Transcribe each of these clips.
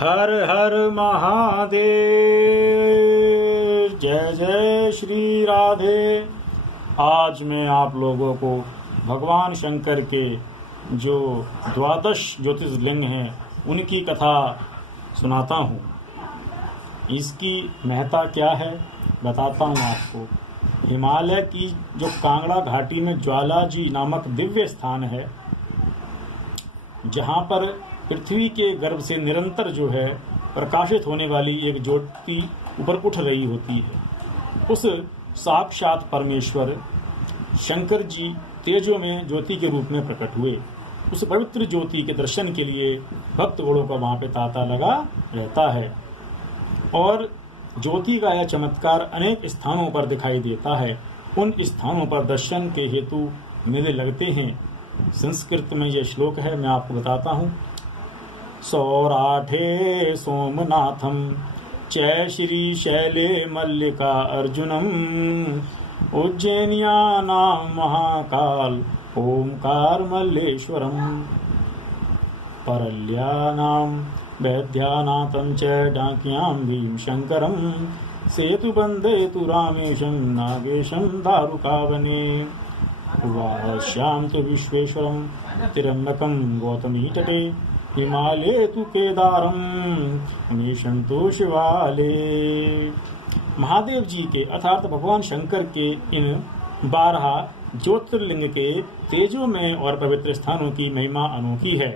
हर हर महादेव। जय जय श्री राधे। आज मैं आप लोगों को भगवान शंकर के जो द्वादश ज्योतिर्लिंग हैं उनकी कथा सुनाता हूँ। इसकी महत्ता क्या है बताता हूँ आपको। हिमालय की जो कांगड़ा घाटी में ज्वालाजी नामक दिव्य स्थान है, जहाँ पर पृथ्वी के गर्भ से निरंतर जो है प्रकाशित होने वाली एक ज्योति ऊपर उठ रही होती है, उस साक्षात परमेश्वर शंकर जी तेजो में ज्योति के रूप में प्रकट हुए। उस पवित्र ज्योति के दर्शन के लिए भक्तगणों का वहाँ पे तांता लगा रहता है और ज्योति का यह चमत्कार अनेक स्थानों पर दिखाई देता है। उन स्थानों पर दर्शन के हेतु मेले लगते हैं। संस्कृत में यह श्लोक है, मैं आपको बताता हूँ। सौराठे सोमनाथम चै श्री शैले मल्लिका अर्जुनम उज्जैनियानां महाकाल ओंकार मल्लेश्वरम परल्यानां वैद्यानाथं च डाक्यां भीम शंकरं सेतुबन्धेतु रामेशं नागेशं दारुकावने उवाश्यां तु विश्वेश्वरं तिरन्नकं गौतमी तटे हिमालये तु केदारं मीशं तु शिवाले। महादेव जी के अर्थात भगवान शंकर के इन 12 ज्योतिर्लिंग के तेजोमय और पवित्र स्थानों की महिमा अनोखी है।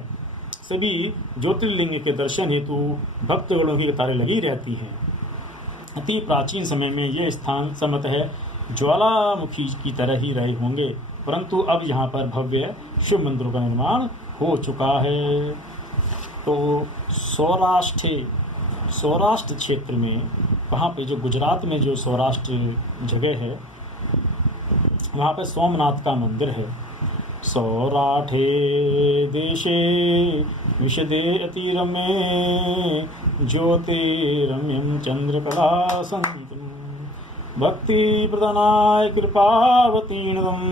सभी ज्योतिर्लिंग के दर्शन हेतु भक्तगणों की कतारें लगी रहती हैं। अति प्राचीन समय में ये स्थान संभवतः ज्वालामुखी की तरह ही रहे होंगे, परंतु अब यहाँ पर भव्य शिव मंदिरों का निर्माण हो चुका है। तो सौराष्ट्र क्षेत्र में, वहाँ पे जो गुजरात में जो सौराष्ट्र जगह है, वहाँ पे सोमनाथ का मंदिर है। सौराठे देशे विशदे अतिरमे ज्योतिरम्यं चंद्रकला संतम भक्ति प्रदानाय कृपावतीर्णं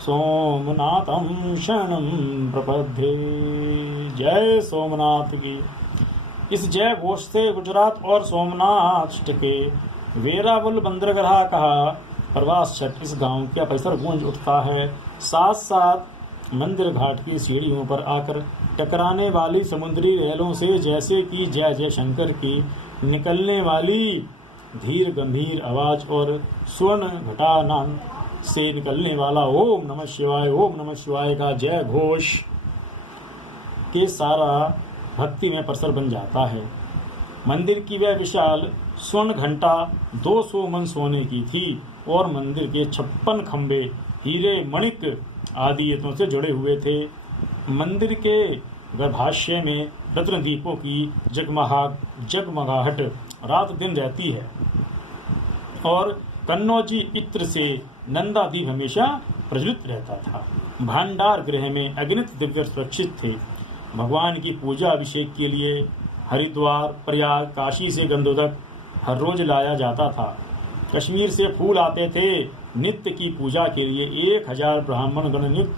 सोमनाथं शरणं प्रपद्ये। जय सोमनाथ की। इस जय घोष से गुजरात और सोमनाथ के वेरावल बंदरगाह का प्रवास छठ इस गांव के परिसर गूंज उठता है। साथ साथ मंदिर घाट की सीढ़ियों पर आकर टकराने वाली समुद्री रेलों से जैसे कि जय जय शंकर की निकलने वाली धीर गंभीर आवाज और स्वर्ण घटानाद से निकलने वाला ओम नमः शिवाय का जय घोष के सारा भक्ति में प्रसर बन जाता है। मंदिर की वह विशाल स्वर्ण घंटा 200 मन सोने की थी और मंदिर के 56 खंबे हीरे मणिक आदि रत्नों से जुड़े हुए थे। मंदिर के गर्भाशय में रत्न दीपों की जगमगाहट रात दिन रहती है और कन्नौजी इत्र से नंदा दीप हमेशा प्रज्वलित रहता था। भंडार गृह में अग्नित दिव्य सुरक्षित थे। भगवान की पूजा अभिषेक के लिए हरिद्वार, प्रयाग, काशी से गंधोदक हर रोज लाया जाता था। कश्मीर से फूल आते थे। नित्य की पूजा के लिए 1000 ब्राह्मण गण नियुक्त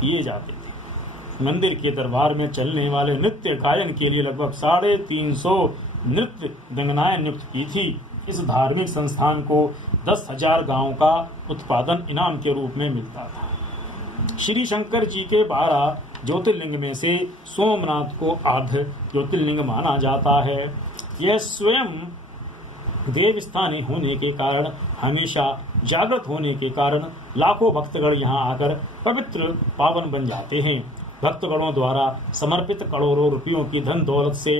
किए जाते थे। मंदिर के दरबार में चलने वाले नृत्य गायन के लिए लगभग 350 नृत्य दंगनाएं नियुक्त की थी। इस धार्मिक संस्थान को 10,000 गांवों का उत्पादन इनाम के रूप में मिलता था। श्री शंकर जी के 12 ज्योतिर्लिंग में से सोमनाथ को आद्य ज्योतिर्लिंग माना जाता है। यह स्वयं देव स्थानी होने के कारण, हमेशा जागृत होने के कारण लाखों भक्तगण यहाँ आकर पवित्र पावन बन जाते हैं। भक्तगणों द्वारा समर्पित करोड़ों रुपयों की धन दौलत से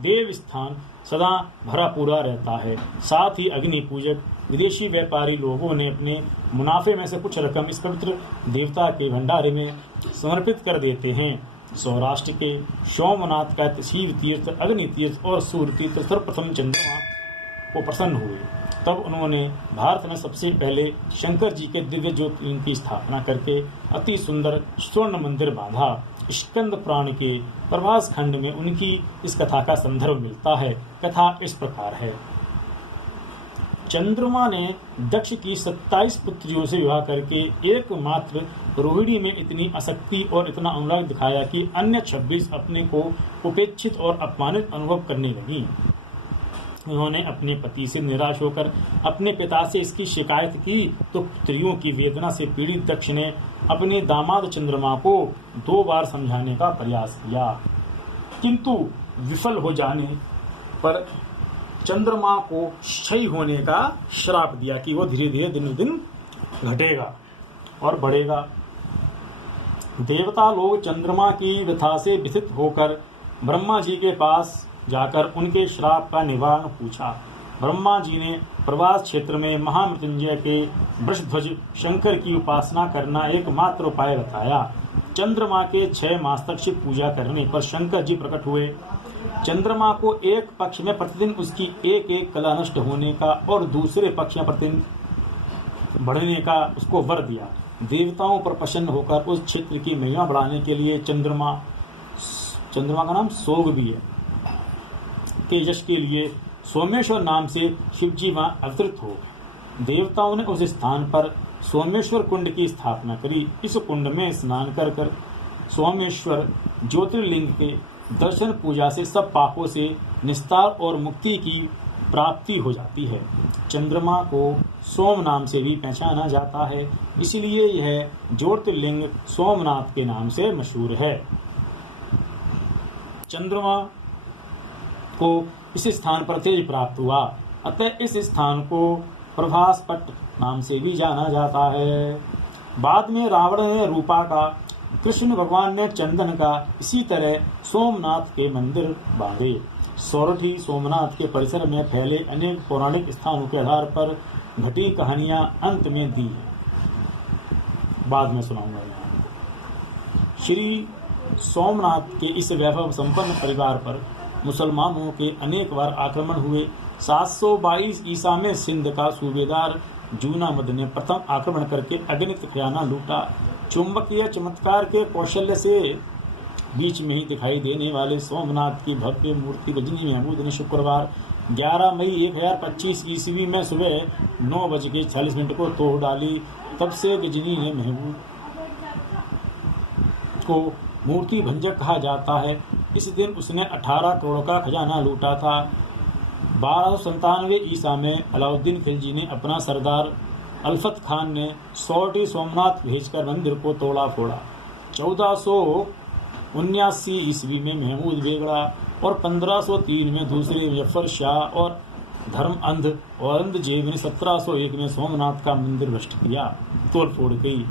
देव स्थान सदा भरा पूरा रहता है। साथ ही अग्नि पूजक विदेशी व्यापारी लोगों ने अपने मुनाफे में से कुछ रकम इस पवित्र देवता के भंडारे में समर्पित कर देते हैं। सौराष्ट्र के सोमनाथ का शिव तीर्थ, अग्नि तीर्थ और सूर्य तीर्थ सर्वप्रथम चंद्रमा को प्रसन्न हुए। तब उन्होंने भारत में सबसे पहले शंकर जी के दिव्य ज्योतिर्लिंग की स्थापना करके अति सुंदर स्वर्ण मंदिर बांधा। स्कंद पुराण के प्रभास खंड में उनकी इस कथा का संदर्भ मिलता है। कथा इस प्रकार है। चंद्रमा ने दक्ष की 27 पुत्रियों से विवाह करके एकमात्र रोहिणी में इतनी आसक्ति और इतना अनुराग दिखाया कि अन्य 26 अपने को उपेक्षित और अपमानित अनुभव करने लगी। उन्होंने अपने पति से निराश होकर अपने पिता से इसकी शिकायत की तो पुत्रियों की वेदना से पीड़ित दक्ष ने अपने दामाद चंद्रमा को 2 बार समझाने का प्रयास किया, किंतु विफल हो जाने पर चंद्रमा को क्षय होने का श्राप दिया कि वो धीरे धीरे दिन दिन घटेगा और बढ़ेगा। देवता लोग चंद्रमा की व्यथा से व्यथित होकर ब्रह्मा जी के पास जाकर उनके श्राप का निवारण पूछा। ब्रह्मा जी ने प्रवास क्षेत्र में महामृत्युंजय के वृषध्वज शंकर की उपासना करना एकमात्र उपाय बताया। चंद्रमा के 6 मास तक शिव पूजा करने पर शंकर जी प्रकट हुए। चंद्रमा को एक पक्ष में प्रतिदिन उसकी एक कला नष्ट होने का और दूसरे पक्ष में प्रतिदिन बढ़ने का उसको वर दिया। देवताओं पर प्रसन्न होकर उस क्षेत्र की महिमा बढ़ाने के लिए चंद्रमा का नाम सोग भी है के यश के लिए सोमेश्वर नाम से शिवजी वहां अवतरित हो गए। देवताओं ने उस स्थान पर सोमेश्वर कुंड की स्थापना करी। इस कुंड में स्नान कर कर सोमेश्वर ज्योतिर्लिंग के दर्शन पूजा से सब पापों से निस्तार और मुक्ति की प्राप्ति हो जाती है। चंद्रमा को सोम नाम से भी पहचाना जाता है, इसलिए यह ज्योतिर्लिंग सोमनाथ के नाम से मशहूर है। चंद्रमा को इस स्थान पर तेज प्राप्त हुआ, अतः इस स्थान को प्रभास पट नाम से भी जाना जाता है। बाद में रावण ने रूपा का, कृष्ण भगवान ने चंदन का, इसी तरह सोमनाथ के मंदिर बांधे। सोरठी सोमनाथ के परिसर में फैले अनेक पौराणिक स्थानों के आधार पर घटी कहानियां अंत में दी है, बाद में सुनाऊंगा। श्री सोमनाथ के इस वैभव संपन्न परिवार पर मुसलमानों के अनेक बार आक्रमण हुए। 722 ईसा में सिंध का सूबेदार जूनामद ने प्रथम आक्रमण करके अगणित खजाना लूटा। चुंबकीय चमत्कार के कौशल्य से बीच में ही दिखाई देने वाले सोमनाथ की भव्य मूर्ति गजनी महमूद ने शुक्रवार 11 मई 1025 ईस्वी में सुबह 9:40 को तोड़ डाली। तब से गजनी ने महमूद को मूर्ति भंजक कहा जाता है। इस दिन उसने 18 करोड़ का खजाना लूटा था। 1297 ईसा में अलाउद्दीन खिलजी ने अपना सरदार अल्फत खान ने सोरठी सोमनाथ भेजकर मंदिर को तोड़ा फोड़ा। 1479 ईस्वी में महमूद बेगड़ा और 1503 में दूसरे मुजफ्फर शाह और धर्म अंध औरंगजेब ने 1701 में सोमनाथ का मंदिर भ्रष्ट किया, तोड़ फोड़ गई।